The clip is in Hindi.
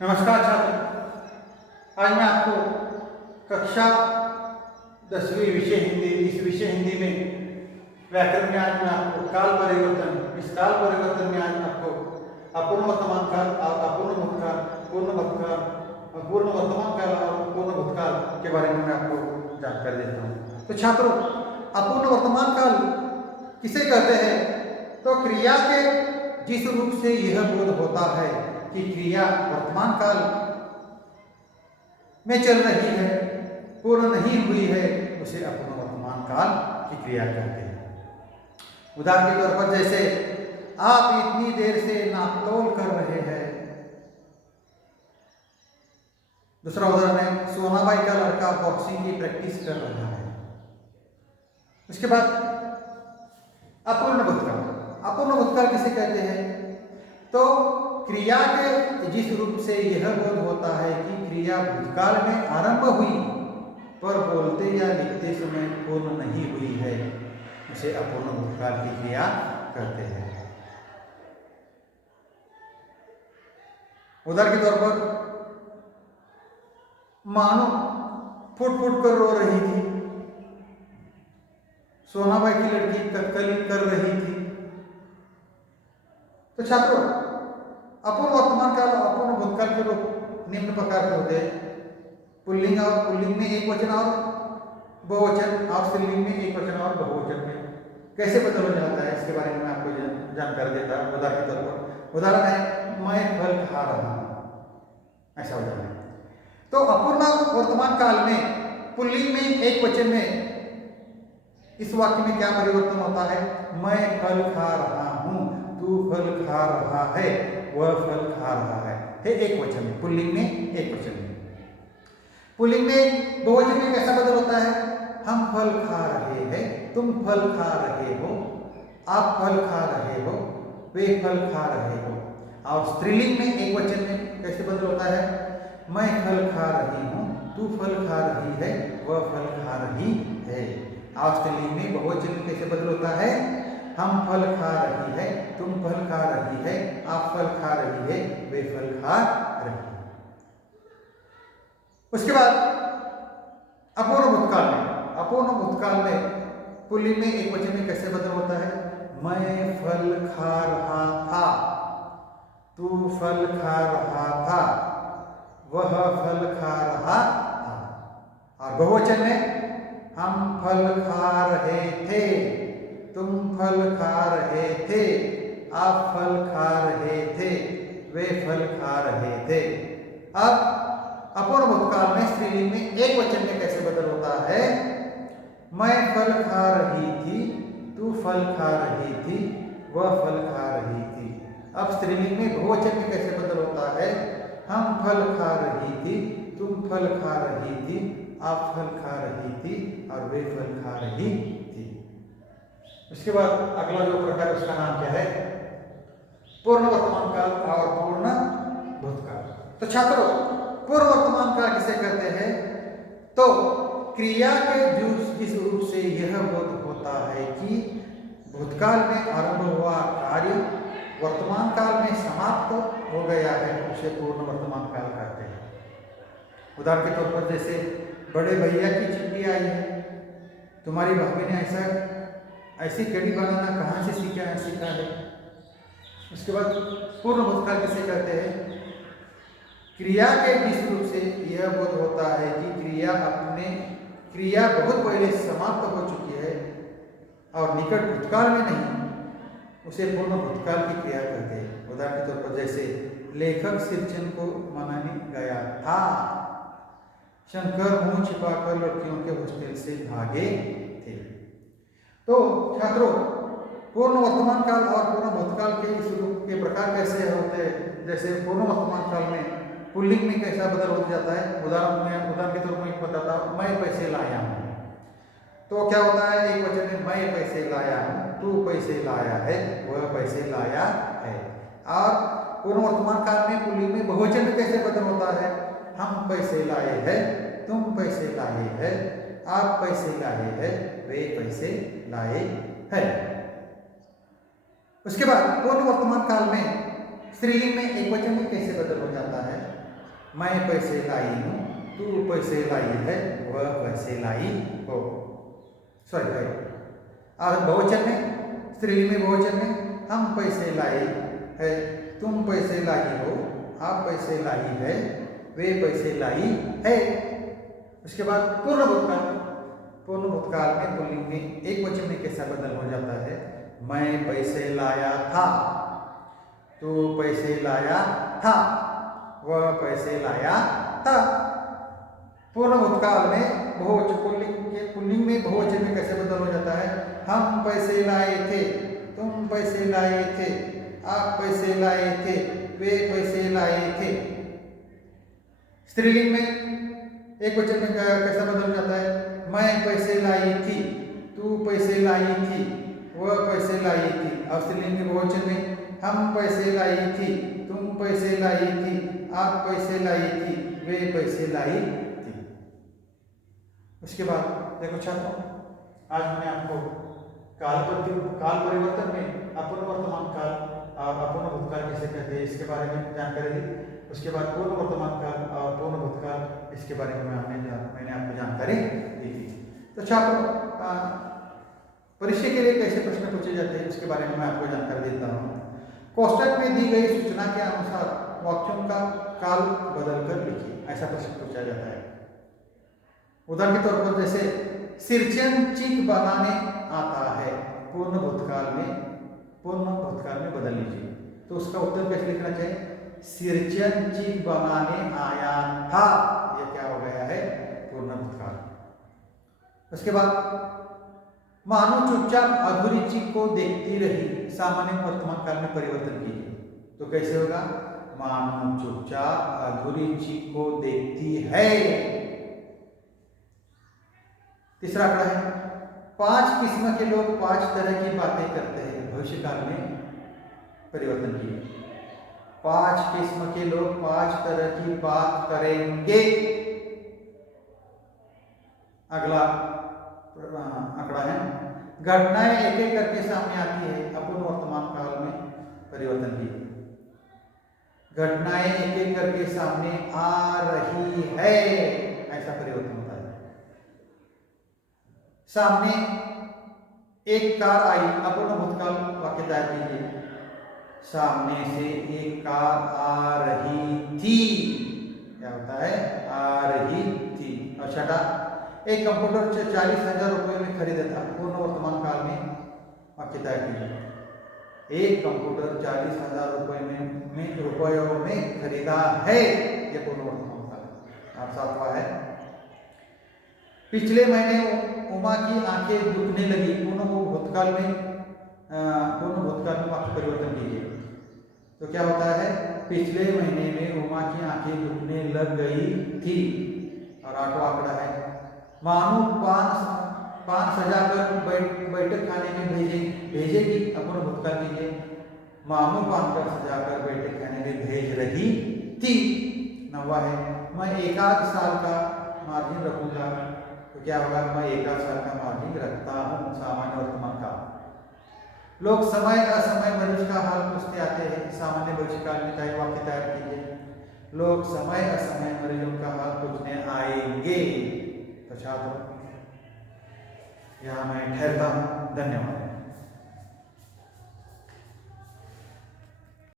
नमस्कार छात्र। आज मैं आपको कक्षा 10वीं विषय हिंदी, इस विषय हिंदी में व्याकरण में आज मैं आपको काल परिवर्तन, इस काल परिवर्तन में आज मैं आपको अपूर्ण वर्तमान काल और अपूर्ण भूतकाल, पूर्ण भूतकाल, पूर्ण वर्तमान काल और पूर्ण भूतकाल के बारे में मैं आपको जानकारी देता हूँ। तो छात्रों, अपूर्ण वर्तमान काल किसे कहते हैं? तो क्रिया के जिस रूप से यह बोध होता है कि क्रिया वर्तमान काल में चल रही है, पूर्ण नहीं हुई है, उसे अपूर्ण वर्तमान काल की क्रिया कहते हैं। उदाहरण के तौर पर जैसे आप इतनी देर से नापतोल कर रहे हैं। दूसरा उदाहरण है सोनाबाई का लड़का बॉक्सिंग की प्रैक्टिस कर रहा है। उसके बाद अपूर्ण भूतकाल। अपूर्ण भूतकाल किसे कहते हैं? तो क्रिया के जिस रूप से यह बोध होता है कि क्रिया भूतकाल में आरंभ हुई पर बोलते या लिखते समय पूर्ण नहीं हुई है, उसे अपूर्ण भूतकाल की क्रिया कहते हैं। उदाहरण के तौर पर मानो फुट फुट कर रो रही थी, सोनाबाई की लड़की कटकली कर रही थी। तो छात्रों, अपूर्ण वर्तमान काल और अपूर्ण भूतकाल के रूप निम्न प्रकार के होते हैं। पुल्लिंग और पुल्लिंग में एक वचन और बहुवचन, और स्त्रीलिंग में एक वचन और बहुवचन में कैसे बदल हो जाता है, इसके बारे में मैं आपको जानकारी देता हूँ। उदाहरण के तौर पर उदाहरण है मैं फल खा रहा हूँ, ऐसा उदाहरण है। तो अपूर्ण वर्तमान काल में पुल्लिंग में एक वचन में इस वाक्य में क्या परिवर्तन होता है? मैं फल खा रहा हूँ, तू फल खा रहा है, वह फल खा रहा है एक वचन में, पुल्लिंग में एक वचन में। पुल्लिंग में बहुवचन में कैसा बदल होता है? हम फल खा रहे हैं, तुम फल खा रहे हो, आप फल खा रहे हो, वे फल खा रहे हो। और स्त्रीलिंग में एक वचन में कैसे बदल होता है? मैं फल खा रही हूँ, तू फल खा रही है, वह फल खा रही है। और स्त्रीलिंग में बहुवचन में कैसे बदल होता है? हम फल खा रही है, तुम फल खा रही है, आप फल खा रही है, वे फल खा रही है। उसके बाद अपूर्ण भूतकाल में, अपूर्ण भूतकाल में पुल्लिंग में एक वचन में कैसे बदल होता है? मैं फल खा रहा था, तू फल खा रहा था, वह फल खा रहा था। और बहुवचन में हम फल खा रहे थे, तुम फल खा रहे थे, आप फल खा रहे थे, वे फल खा रहे थे। अब अपूर्ण भूतकाल में स्त्रीलिंग में एक वचन में कैसे बदल होता है? मैं फल खा रही थी, तू फल खा रही थी, वह फल खा रही थी। अब स्त्रीलिंग में बहुवचन में कैसे बदल होता है? हम फल खा रही थी, तुम फल खा रही थी, आप फल खा रही थी, और वे फल खा रही थी। उसके बाद अगला जो प्रकार, उसका नाम क्या है? पूर्ण वर्तमान काल और पूर्ण भूतकाल। तो छात्रों, पूर्ण वर्तमान काल किसे कहते हैं? तो क्रिया के जिस रूप से यह बोध होता है कि भूतकाल में आरंभ हुआ कार्य वर्तमान काल में समाप्त हो गया है, उसे पूर्ण वर्तमान काल कहते हैं। उदाहरण के तौर पर जैसे बड़े भैया की चिट्ठी आई है, तुम्हारी भाभी ने ऐसी कड़ी बनाना कहाँ से सीखा है। उसके बाद पूर्ण भूतकाल किसे कहते हैं? क्रिया के जिस रूप से यह बोध होता है कि क्रिया बहुत पहले समाप्त हो चुकी है और निकट भूतकाल में नहीं, उसे पूर्ण भूतकाल की क्रिया कहते हैं। उदाहरण के तौर पर जैसे लेखक सिरचन को मनाने गया था, शंकर मुंह छिपाकर लड़कियों के हॉस्टल से भागे थे। तो छात्रों, पूर्ण वर्तमान काल और पूर्ण भूतकाल के इस रूप के प्रकार कैसे होते हैं? जैसे पूर्ण वर्तमान काल में पुल्लिंग में कैसा बदल हो जाता है? उदाहरण के तौर पर बताता हूँ, मैं पैसे लाया हूँ। तो क्या होता है? एक वचन में मैं पैसे लाया हूँ, तू पैसे लाया है, वह पैसे लाया है। और पूर्ण वर्तमान काल में पुल्लिंग में बहुवचन में कैसे बदल होता है? हम पैसे लाए हैं, तुम पैसे लाए हैं, आप पैसे लाए हैं, वे पैसे लाए हैं। उसके बाद पूर्ण वर्तमान काल में स्त्रीलिंग में एक वचन में कैसे बदल हो जाता है? मैं पैसे लाई हूँ, तू पैसे लाई है, वह पैसे लाई हो। सॉरी भाई, और बहुवचन में, स्त्रीलिंग में बहुवचन में हम पैसे लाए है, तुम पैसे लाई हो, आप पैसे लाई है, वे पैसे लाई है। उसके बाद पूर्ण भूतकाल। पूर्ण भूतकाल में पुल्लिंग में एक वचन में कैसा बदल हो जाता है? मैं पैसे लाया था, तू पैसे लाया था, वह पैसे लाया था। पूर्ण भूतकाल में बहुवचन, पुल्लिंग में बहुवचन में कैसे बदल हो जाता है? हम पैसे लाए थे, तुम पैसे लाए थे, आप पैसे लाए थे, वे पैसे लाए थे। स्त्रीलिंग में एक वचन में कैसा बदल जाता है? मैं पैसे लाई थी, तू पैसे लाई थी, वह पैसे लाई थी। अब स्त्रीलिंग में बहुवचन में हम पैसे लाई थी, तुम पैसे लाई थी, आप पैसे लाई थी, वे पैसे लाई थी। उसके बाद देखो छात्रों, आज मैंने आपको काल परिवर्तन में अपूर्ण वर्तमान काल और अपूर्ण भूतकाल किसे कहते हैं इसके बारे में जानकारी दी। उसके बाद पूर्ण वर्तमान काल और पूर्ण भूतकाल इसके बारे में मैंने आपको जानकारी दी थी। तो छात्रों, परीक्षा के लिए कैसे प्रश्न पूछे जाते हैं इसके बारे में मैं आपको जानकारी देता हूँ। कोष्टक में दी गई सूचना के अनुसार वाक्यों का काल बदलकर लिखिए, ऐसा प्रश्न पूछा जाता है। उदाहरण के तौर पर जैसे सिरचन चीख बनाने आता है, पूर्ण भूतकाल में बदल लीजिए। तो उसका उत्तर कैसे लिखना चाहिए? सिरचन चीख बनाने आया था, यह क्या हो गया है? पूर्ण भूतकाल। उसके बाद मानो चुपचाप अधूरी चीख को देखती रही, सामान्य वर्तमान काल में परिवर्तन कीजिए। तो कैसे होगा? मानो चुपचाप अधूरी चीख को देखती है। तीसरा आंकड़ा है 5 किस्म के लोग 5 तरह की बातें करते हैं, भविष्य काल में परिवर्तन किए। 5 किस्म के लोग 5 तरह की बात करेंगे। अगला आंकड़ा है घटनाएं एक एक करके सामने आती है, अपूर्ण वर्तमान काल में परिवर्तन किए। घटनाएं एक एक करके सामने आ रही है, ऐसा परिवर्तन होता है। सामने एक कार आई, अपूर्ण भूतकाल वाक्य तैयार कीजिए। सामने से एक कार आ रही थी, क्या होता है? आ रही थी। और छठा, एक कंप्यूटर 40,000 रुपये में खरीदा था, पूर्ण वर्तमान काल में वाक्य तैयार कीजिए। एक कंप्यूटर 40,000 रुपयों में खरीदा है, यह पूर्ण वर्तमान काल है। और सातवां है पिछले महीने उमा की आंखें दुखने लगी, पूर्ण भूतकाल में वाक्य परिवर्तन कीजिए। तो क्या होता है? पिछले महीने में उमा की आंखें दुखने लग गई थी। और आठवां आंकड़ा है मानो पान सजाकर बैठक खाने में भेजेगी, अपूर्ण भूतकाल कीजिए। मानो पान कर सजाकर बैठक खाने में भेज रही थी। नौवां है मैं 1 साल का मार्जिन रखूंगा। तो क्या होगा? मैं 1 साल का मार्जिन रखता हूँ, सामान्य वर्तमान काल। लोग समय असमय भविष्य का हाल पूछते आते हैं, सामान्य भविष्य काल में चाहे वाक्य तैयार कीजिए। लोग समय असमय मरीजों का हाल पूछने आएंगे। तो छात्रों, यहाँ मैं ठहरता हूँ। धन्यवाद।